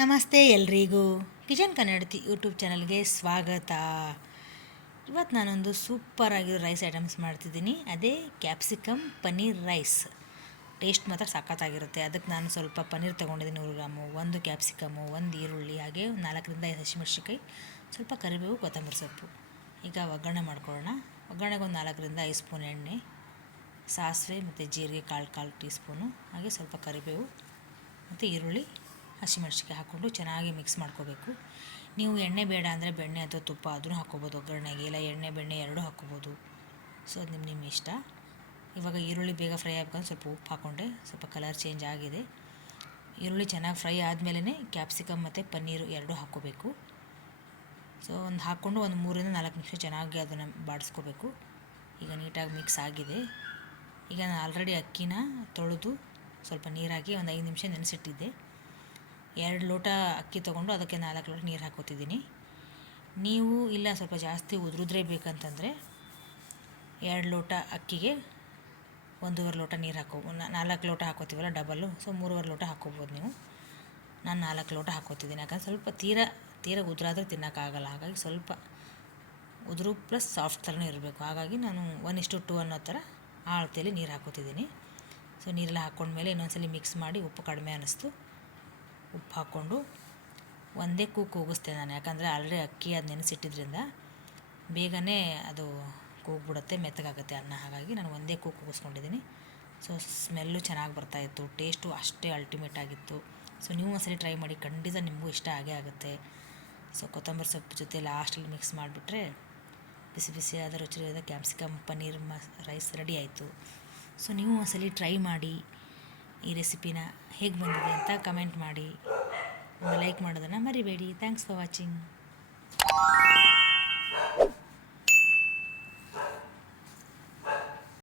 ನಮಸ್ತೆ ಎಲ್ರಿಗೂ ಕಿಚನ್ ಕನ್ನಡತಿ ಯೂಟ್ಯೂಬ್ ಚಾನಲ್ಗೆ ಸ್ವಾಗತ. ಇವತ್ತು ನಾನೊಂದು ಸೂಪರಾಗಿರೋ ರೈಸ್ ಐಟಮ್ಸ್ ಮಾಡ್ತಿದ್ದೀನಿ. ಅದೇ ಕ್ಯಾಪ್ಸಿಕಮ್ ಪನ್ನೀರ್ ರೈಸ್. ಟೇಸ್ಟ್ ಮಾತ್ರ ಸಖತ್ತಾಗಿರುತ್ತೆ. ಅದಕ್ಕೆ ನಾನು ಸ್ವಲ್ಪ ಪನ್ನೀರ್ ತೊಗೊಂಡಿದ್ದೀನಿ 100 ಗ್ರಾಮು, ಒಂದು ಕ್ಯಾಪ್ಸಿಕಮ್ಮು, ಒಂದು ಈರುಳ್ಳಿ, ಹಾಗೆ 4ರಿಂದ 5 ಹಸಿಮೆಣಸಿನ್ಕಾಯಿ, ಸ್ವಲ್ಪ ಕರಿಬೇವು, ಕೊತ್ತಂಬರಿ ಸೊಪ್ಪು. ಈಗ ಒಗ್ಗರಣೆ ಮಾಡ್ಕೊಳ್ಳೋಣ. ಒಗ್ಗರಣೆಗೆ ಒಂದು 4ರಿಂದ 5 ಸ್ಪೂನ್ ಎಣ್ಣೆ, ಸಾಸಿವೆ ಮತ್ತು ಜೀರಿಗೆ ಕಾಲು ಟೀ ಸ್ಪೂನು, ಹಾಗೆ ಸ್ವಲ್ಪ ಕರಿಬೇವು ಮತ್ತು ಈರುಳ್ಳಿ, ಹಸಿಮೆಣಸಿನ್ಕಾಯಿ ಹಾಕ್ಕೊಂಡು ಚೆನ್ನಾಗಿ ಮಿಕ್ಸ್ ಮಾಡ್ಕೋಬೇಕು. ನೀವು ಎಣ್ಣೆ ಬೇಡ ಅಂದರೆ ಬೆಣ್ಣೆ ಅಥವಾ ತುಪ್ಪ ಅದನ್ನು ಹಾಕ್ಕೋಬೋದು ಒಗ್ಗರಣೆಗೆ, ಇಲ್ಲ ಎಣ್ಣೆ ಬೆಣ್ಣೆ ಎರಡೂ ಹಾಕ್ಕೋಬೋದು. ಸೊ ಅದು ನಿಮ್ಮ ಇಷ್ಟ. ಇವಾಗ ಈರುಳ್ಳಿ ಬೇಗ ಫ್ರೈ ಆಗ್ಬೇಕಂದ್ರೆ ಸ್ವಲ್ಪ ಉಪ್ಪು ಹಾಕ್ಕೊಂಡೆ, ಸ್ವಲ್ಪ ಕಲರ್ ಚೇಂಜ್ ಆಗಿದೆ. ಈರುಳ್ಳಿ ಚೆನ್ನಾಗಿ ಫ್ರೈ ಆದಮೇಲೆ ಕ್ಯಾಪ್ಸಿಕಮ್ ಮತ್ತು ಪನ್ನೀರು ಎರಡೂ ಹಾಕ್ಕೋಬೇಕು. ಸೊ ಒಂದು ಹಾಕ್ಕೊಂಡು ಒಂದು 3-4 ನಿಮಿಷ ಚೆನ್ನಾಗಿ ಅದನ್ನು ಬಾಡಿಸ್ಕೋಬೇಕು. ಈಗ ನೀಟಾಗಿ ಮಿಕ್ಸ್ ಆಗಿದೆ. ಈಗ ನಾನು ಆಲ್ರೆಡಿ ಅಕ್ಕಿನ ತೊಳೆದು ಸ್ವಲ್ಪ ನೀರಾಕಿ ಒಂದು 5 ನಿಮಿಷ ನೆನೆಸಿಟ್ಟಿದ್ದೆ. 2 ಲೋಟ ಅಕ್ಕಿ ತೊಗೊಂಡು ಅದಕ್ಕೆ 4 ಲೋಟ ನೀರು ಹಾಕ್ಕೋತಿದ್ದೀನಿ. ನೀವು ಇಲ್ಲ ಸ್ವಲ್ಪ ಜಾಸ್ತಿ ಉದುರಿದ್ರೆ ಬೇಕಂತಂದರೆ 2 ಲೋಟ ಅಕ್ಕಿಗೆ 1.5 ಲೋಟ ನೀರು 4 ಲೋಟ ಹಾಕ್ಕೋತೀವಲ್ಲ ಡಬಲ್ಲು, ಸೊ 3.5 ಲೋಟ ಹಾಕ್ಕೋಬೋದು ನೀವು. ನಾನು 4 ಲೋಟ ಹಾಕ್ಕೋತಿದ್ದೀನಿ. ಯಾಕಂದ್ರೆ ಸ್ವಲ್ಪ ತೀರ ಉದುರಾದರೆ ತಿನ್ನೋಕ್ಕಾಗಲ್ಲ. ಹಾಗಾಗಿ ಸ್ವಲ್ಪ ಉದುರು ಪ್ಲಸ್ ಸಾಫ್ಟ್ ಥರನೇ ಇರಬೇಕು. ಹಾಗಾಗಿ ನಾನು 1:2 ಅನ್ನೋ ಥರ ಅಳತೆಯಲ್ಲಿ ನೀರು ಹಾಕ್ಕೋತಿದ್ದೀನಿ. ಸೊ ನೀರೆಲ್ಲ ಹಾಕ್ಕೊಂಡ್ಮೇಲೆ ಇನ್ನೊಂದ್ಸಲ ಮಿಕ್ಸ್ ಮಾಡಿ ಉಪ್ಪು ಕಡಿಮೆ ಅನ್ನಿಸ್ತು, ಉಪ್ಪು ಹಾಕ್ಕೊಂಡು ಒಂದೇ ಕೂಗಿಸ್ತೇನೆ ನಾನು. ಯಾಕಂದರೆ ಆಲ್ರೆಡಿ ಅಕ್ಕಿ ಅದು ನೆನೆಸಿಟ್ಟಿದ್ರಿಂದ ಬೇಗನೆ ಅದು ಕೂಗ್ಬಿಡುತ್ತೆ, ಮೆತ್ತಗಾಗುತ್ತೆ ಅನ್ನ. ಹಾಗಾಗಿ ನಾನು ಒಂದೇ ಕೂಗಿಸ್ಕೊಂಡಿದ್ದೀನಿ. ಸೊ ಸ್ಮೆಲ್ಲು ಚೆನ್ನಾಗಿ ಬರ್ತಾಯಿತ್ತು, ಟೇಸ್ಟು ಅಷ್ಟೇ ಅಲ್ಟಿಮೇಟ್ ಆಗಿತ್ತು. ಸೊ ನೀವು ಒಂದ್ಸಲಿ ಟ್ರೈ ಮಾಡಿ, ಖಂಡಿತ ನಿಮಗೂ ಇಷ್ಟ ಆಗೇ ಆಗುತ್ತೆ. ಸೊ ಕೊತ್ತಂಬರಿ ಸೊಪ್ಪು ಜೊತೆ ಲಾಸ್ಟಲ್ಲಿ ಮಿಕ್ಸ್ ಮಾಡಿಬಿಟ್ರೆ ಬಿಸಿ ಬಿಸಿಯಾದ ರುಚಿಯಾದ ಕ್ಯಾಪ್ಸಿಕಮ್ ಪನ್ನೀರ್ ರೈಸ್ ರೆಡಿ ಆಯಿತು. ಸೊ ನೀವು ಒಂದ್ಸಲಿ ಟ್ರೈ ಮಾಡಿ. ಈ ರೆಸಿಪಿನ ಹೇಗೆ ಬಂದಿದೆ ಅಂತ ಕಮೆಂಟ್ ಮಾಡಿ, ಲೈಕ್ ಮಾಡೋದನ್ನು ಮರಿಬೇಡಿ. Thanks for watching.